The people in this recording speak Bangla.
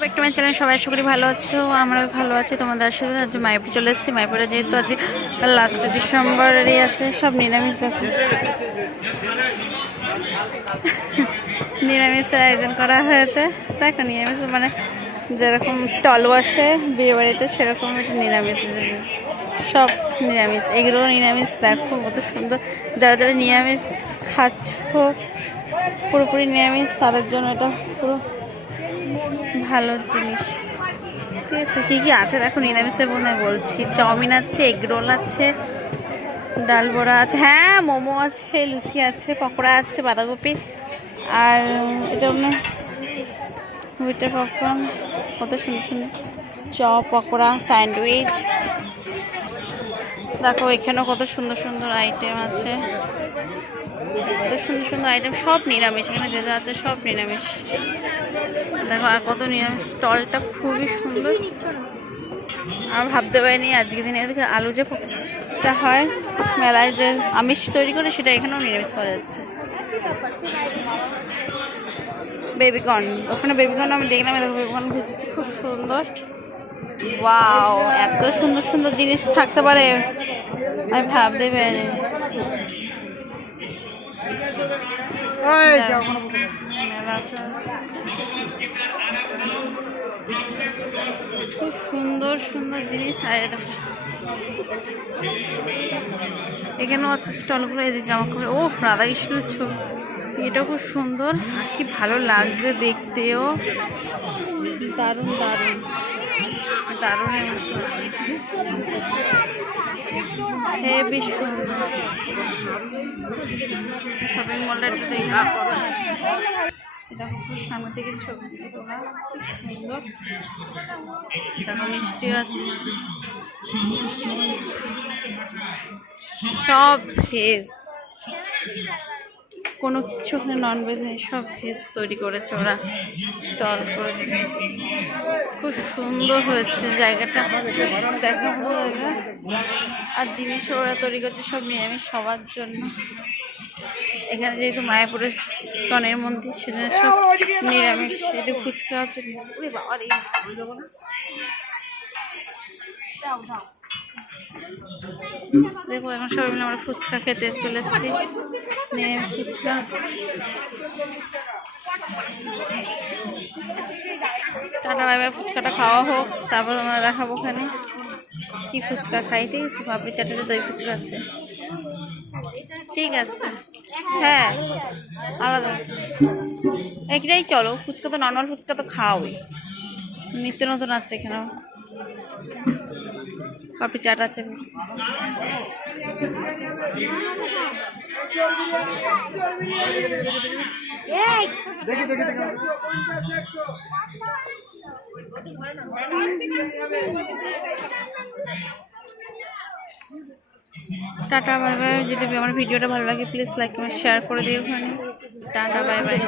ব্যাক টু মাই চ্যানেল সবাই আশা ভালো আছো? আমরা ভালো আছি। তোমাদের আসলে আজ মায়াপুর চলে এসেছি। মায়াপুরে যেহেতু আজ লাস্ট ডিসেম্বরেরই আছে, সব নিরামিষ দেখো নিরামিষের আয়োজন করা হয়েছে। দেখো, নিরামিষ মানে যেরকম স্টল বসে, বিয়ে বাড়িতে সেরকম একটা নিরামিষ সব নিরামিষ। এগুলো নিরামিষ। দেখো, কত সুন্দর। যারা যারা নিরামিষ খাচ্ছ, পুরোপুরি নিরামিষ, তাদের জন্য এটা পুরো ভালো জিনিস। ঠিক আছে, কী কী আছে? দেখো, নিরামিষের মধ্যে বলছি। চাউমিন আছে, এগ রোল আছে, ডাল বড়া আছে হ্যাঁ মোমো আছে, লুচি আছে, পকোড়া আছে, বাঁধাকপি। আর এটা মনে মিটার পপকর্ন। কত সুন্দর সুন্দর। Chop, pakora, sandwich. দেখো, এখানেও কত সুন্দর সুন্দর আইটেম আছে। কত সুন্দর সুন্দর আইটেম সব নিরামিষ। এখানে যে যা আছে, সব নিরামিষ। দেখো আর কত নিরামিষ স্টলটা খুবই সুন্দর। আমার ভাবতে পারিনি আজকে দিনে এদিকে আলু যে টা হয়, মেলায় যে আমিষ তৈরি করে সেটা এখানেও নিরামিষ পাওয়া যাচ্ছে। বেবিকর্ন, ওখানে বেবিকর্ন আমি দেখলাম দেখো বেবিকর্ন ভেজেছি, খুব সুন্দর। ওয়াও, এত সুন্দর সুন্দর জিনিস থাকতে পারে। আমি ভাবতে পারিনি। খুব সুন্দর সুন্দর জিনিস আর এখানেও আছে স্টলগুলো এই যে জামা কাপড়। ও রাধাকৃষ্ণের ছবি। এটা খুব সুন্দর আর কি ভালো লাগছে দেখতেও। দারুণ দারুণ। দারুণ হেবি সুন্দর। শপিং মলটা একটু দেখি খুব সামনে ছবি তোলা খুব সুন্দর। মিষ্টি আছে। সব ভেজ। কোনো কিছু ওখানে নন ভেজ নেই সব ভেজ তৈরি করেছে ওরা। স্টল করেছে। খুব সুন্দর হয়েছে জায়গাটা। দেখাবো জায়গা। আর জিনিস ওরা তৈরি করছে সব নিরামিষ সবার জন্য। এখানে যেহেতু মায়াপুরের স্তনের মন্দির, সেজন্য সব নিরামিষ। এদের ফুচকা হচ্ছে দেখো, এখন সবাই মিলে আমরা ফুচকা খেতে চলে এসেছি ফুচকা। টাটা, বাই বাই, ফুচকাটা খাওয়া হোক, তারপর আমরা দেখাবো ওখানে। কি ফুচকা খাই, ঠিক আছে? পাপড়ি চাটাতে দই ফুচকা আছে। ঠিক আছে। হ্যাঁ আলাদা। একটাই চলো, ফুচকা তো নর্মাল ফুচকা তো খাওয়াই নিত্য নতুন আছে এখানেও। পাপড়ি চাট আছে। Tata bye bye. যদি আমার ভিডিওটা ভালো লাগে প্লিজ লাইক কমেন্ট শেয়ার করে দিও ওখানে। Tata bye bye.